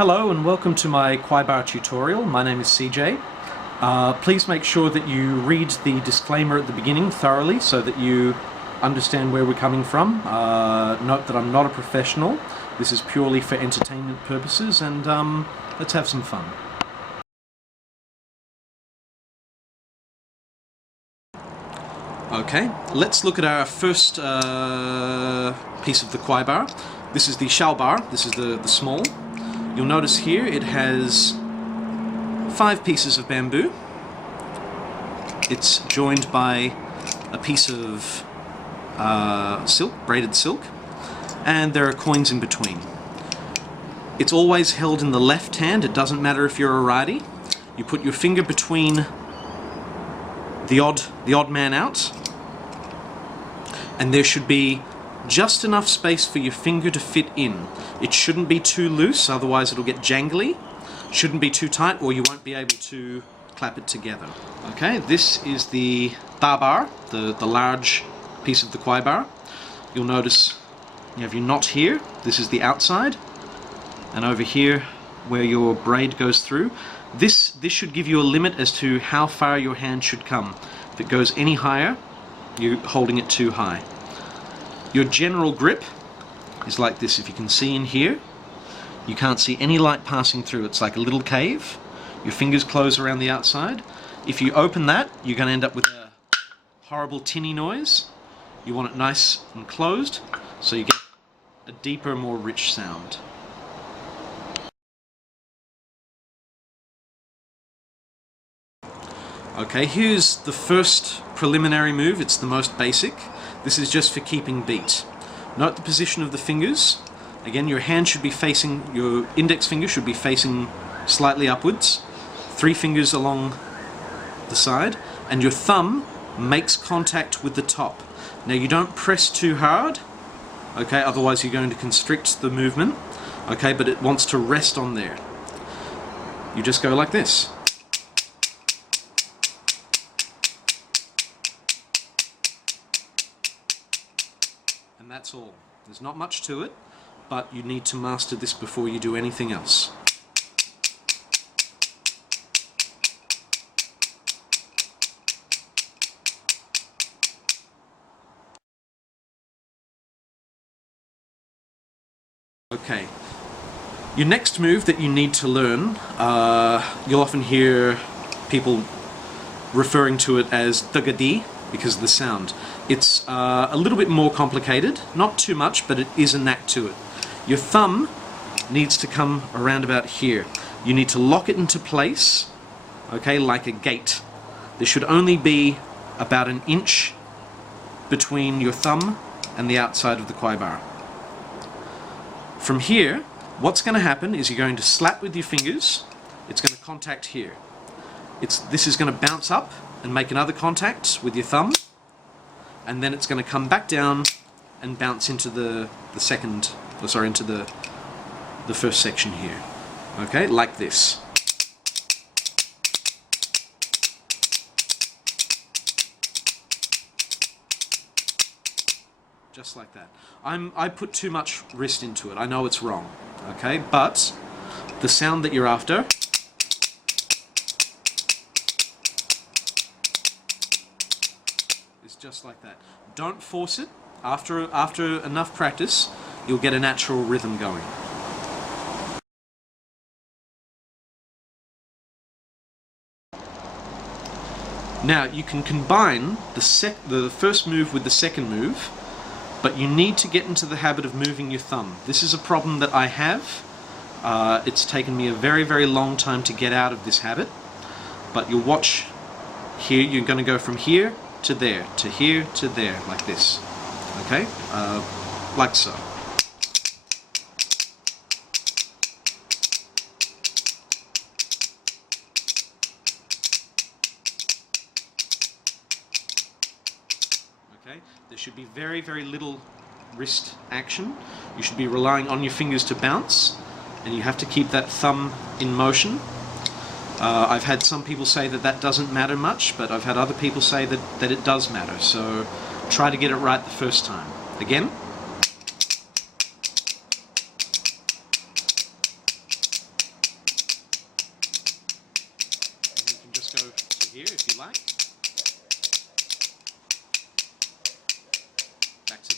Hello and welcome to my Kuaiban'r tutorial. My name is CJ. Please make sure that you read the disclaimer at the beginning thoroughly so that you understand where we're coming from. Note that I'm not a professional. This is purely for entertainment purposes, and let's have some fun. Okay, let's look at our first piece of the Kuaiban'r. This is the Kuaiban'r. This is the small. You'll notice here it has 5 pieces of bamboo. It's joined by a piece of silk, braided silk, and there are coins in between. It's always held in the left hand. It doesn't matter if you're a righty. You put your finger between the odd man out, and there should be just enough space for your finger to fit in. It shouldn't be too loose, otherwise it'll get jangly. Shouldn't be too tight, or you won't be able to clap it together. Okay, this is the Kuaiban'r, the large piece of the Kuaiban'r. You'll notice you have your knot here. This is the outside, and over here where your braid goes through. This should give you a limit as to how far your hand should come. If it goes any higher, you're holding it too high. Your general grip is like this. If you can see in here, you can't see any light passing through. It's like a little cave. Your fingers close around the outside. If you open that, you're going to end up with a horrible tinny noise. You want it nice and closed, so you get a deeper, more rich sound. Okay, here's the first preliminary move. It's the most basic. This is just for keeping beat. Note the position of the fingers. Again, your hand should be facing, your index finger should be facing slightly upwards. 3 fingers along the side, and your thumb makes contact with the top. Now you don't press too hard, okay, otherwise you're going to constrict the movement, okay, but it wants to rest on there. You just go like this. And that's all. There's not much to it, but you need to master this before you do anything else. Okay, your next move that you need to learn, you'll often hear people referring to it as tagadi because of the sound. It's a little bit more complicated, not too much, but it is a knack to it. Your thumb needs to come around about here. You need to lock it into place, okay, like a gate. There should only be about an inch between your thumb and the outside of the Kuaiban'r. From here, what's going to happen is you're going to slap with your fingers. It's going to contact here. This is going to bounce up and make another contact with your thumb, and then it's going to come back down and bounce into the first section here. Okay, like this. Just like that. I put too much wrist into it. I know it's wrong, okay? But the sound that you're after is just like that. Don't force it. After enough practice, you'll get a natural rhythm going. Now you can combine the first move with the second move, but you need to get into the habit of moving your thumb. This is a problem that I have. It's taken me a very, very long time to get out of this habit, but you'll watch here, you're going to go from here to there, to here to there, like this. Okay? Like so. Okay? There should be very, very little wrist action. You should be relying on your fingers to bounce, and you have to keep that thumb in motion. I've had some people say that that doesn't matter much, but I've had other people say that it does matter, so try to get it right the first time. Again.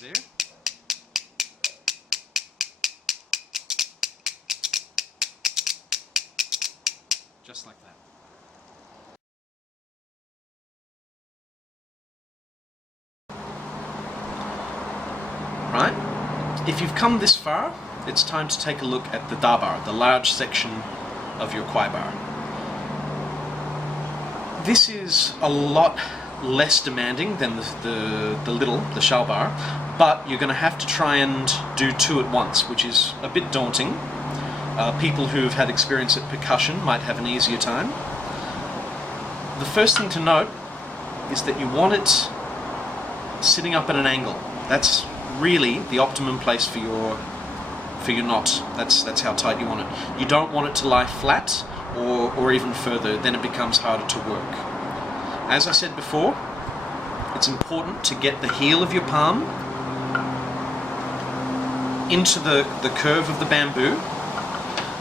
there. Just like that. Right? If you've come this far, it's time to take a look at the dabar, the large section of your Kuaiban'r. This is a lot less demanding than the shellbar, but you're going to have to try and do two at once, which is a bit daunting. People who've had experience at percussion might have an easier time. The first thing to note is that you want it sitting up at an angle. That's really the optimum place for your knot. That's how tight you want it. You don't want it to lie flat or even further, then it becomes harder to work. As I said before, it's important to get the heel of your palm into the curve of the bamboo,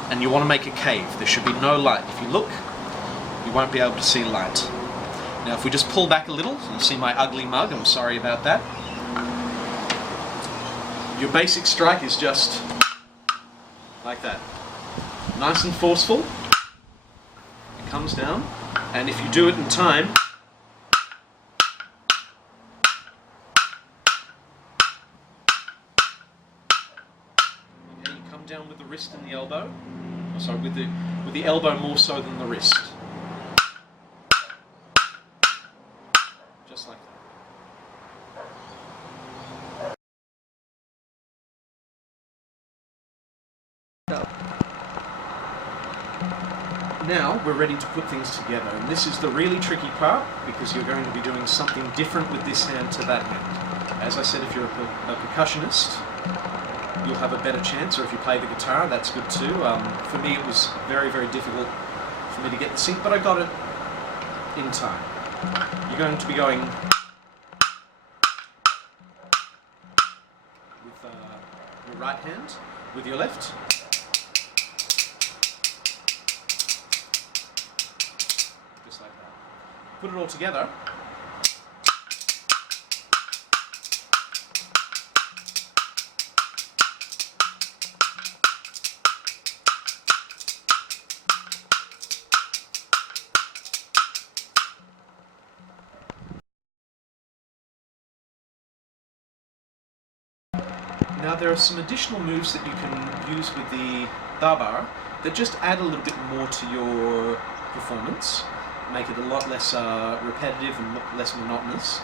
and you want to make a cave. There should be no light. If you look, you won't be able to see light. Now if we just pull back a little, you see my ugly mug, I'm sorry about that. Your basic strike is just like that. Nice and forceful. It comes down, and if you do it in time, okay, you come down with the wrist and the elbow. Oh, sorry, with the elbow more so than the wrist. Just like that. Now we're ready to put things together, and this is the really tricky part because you're going to be doing something different with this hand to that hand. As I said, if you're a percussionist, you'll have a better chance, or if you play the guitar, that's good too. For me it was very, very difficult for me to get the sync, but I got it in time. You're going to be going with your right hand, with your left. Just like that. Put it all together. Now there are some additional moves that you can use with the dabar that just add a little bit more to your performance, make it a lot less repetitive and less monotonous.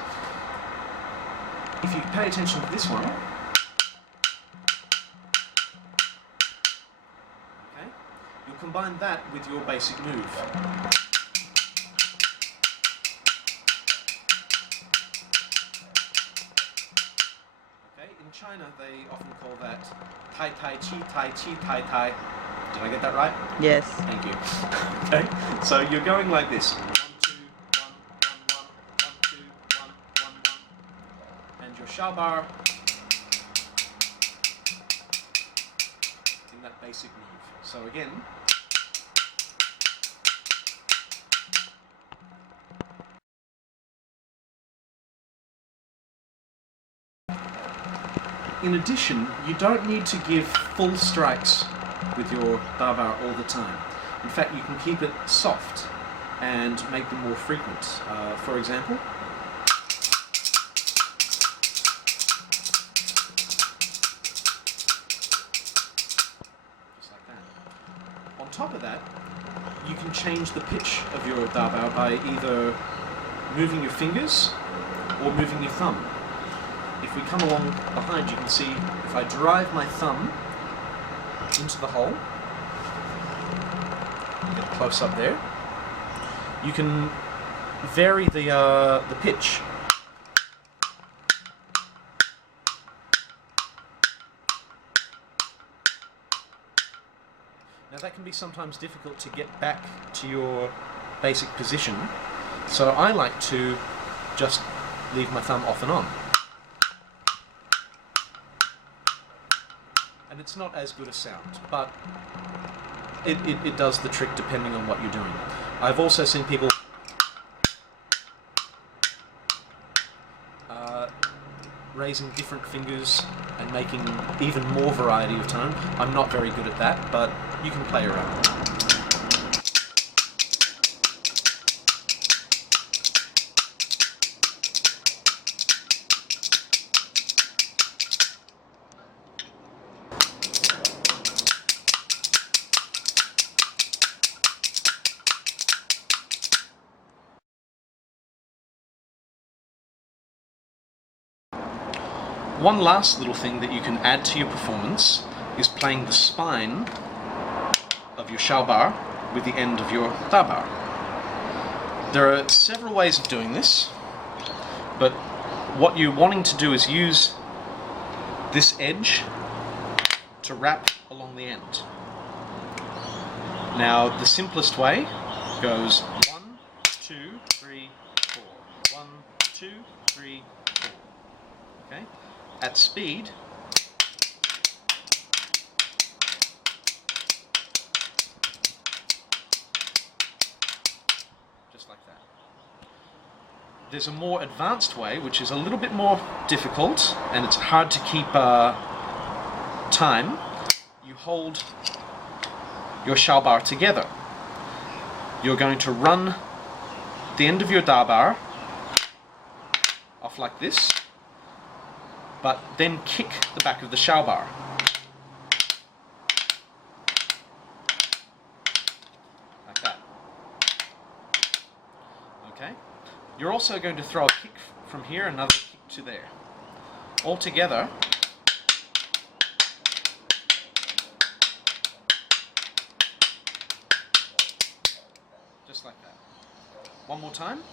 If you pay attention to this one, okay, you'll combine that with your basic move. In China, they often call that tai tai chi, tai chi, tai tai. Did I get that right? Yes. Thank you. Okay, so you're going like this. 1, 2, 1, 1, 1, 1, 2, 1, 1, 1. And your shellbar in that basic move. So again, in addition, you don't need to give full strikes with your dabar all the time. In fact, you can keep it soft and make them more frequent. For example, just like that. On top of that, you can change the pitch of your dabar by either moving your fingers or moving your thumb. If we come along behind, you can see if I drive my thumb into the hole, get close up there, you can vary the pitch. Now that can be sometimes difficult to get back to your basic position, so I like to just leave my thumb off and on. And it's not as good a sound, but it does the trick depending on what you're doing. I've also seen people raising different fingers and making even more variety of tone. I'm not very good at that, but you can play around. One last little thing that you can add to your performance is playing the spine of your shao bar with the end of your da bar. There are several ways of doing this, but what you're wanting to do is use this edge to wrap along the end. Now, the simplest way goes 1, 2, 3, 4. 1, 2, 3, 4. Okay? At speed, just like that. There's a more advanced way, which is a little bit more difficult, and it's hard to keep time. You hold your shao bar together. You're going to run the end of your da bar off like this, but then kick the back of the shao bar. Like that. Okay? You're also going to throw a kick from here, another kick to there. All together, just like that. One more time.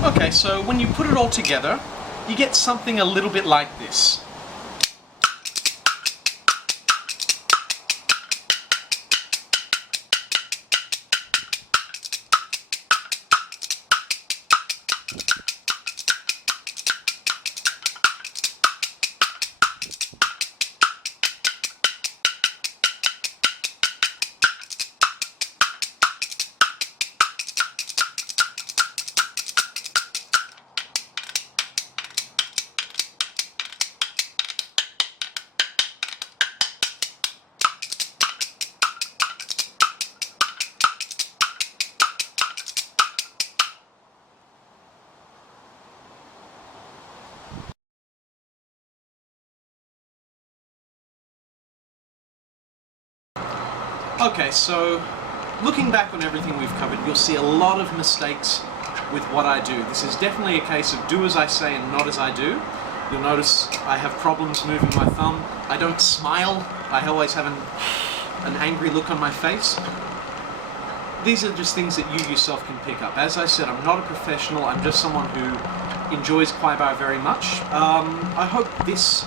Okay, so when you put it all together, you get something a little bit like this. Okay, so looking back on everything we've covered, you'll see a lot of mistakes with what I do. This is definitely a case of do as I say and not as I do. You'll notice I have problems moving my thumb. I don't smile. I always have an angry look on my face. These are just things that you yourself can pick up. As I said, I'm not a professional. I'm just someone who enjoys Kuaiban'r very much. I hope this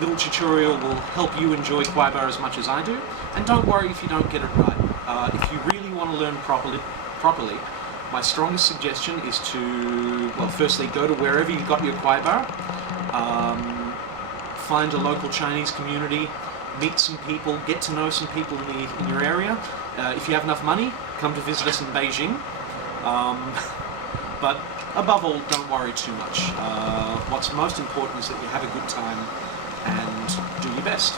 little tutorial will help you enjoy Kuaiban'r as much as I do. And don't worry if you don't get it right. If you really want to learn properly, my strongest suggestion is to, well, firstly, go to wherever you got your Kuaiban'r, find a local Chinese community, meet some people, get to know some people in your area. If you have enough money, come to visit us in Beijing. But above all, don't worry too much. What's most important is that you have a good time and do your best.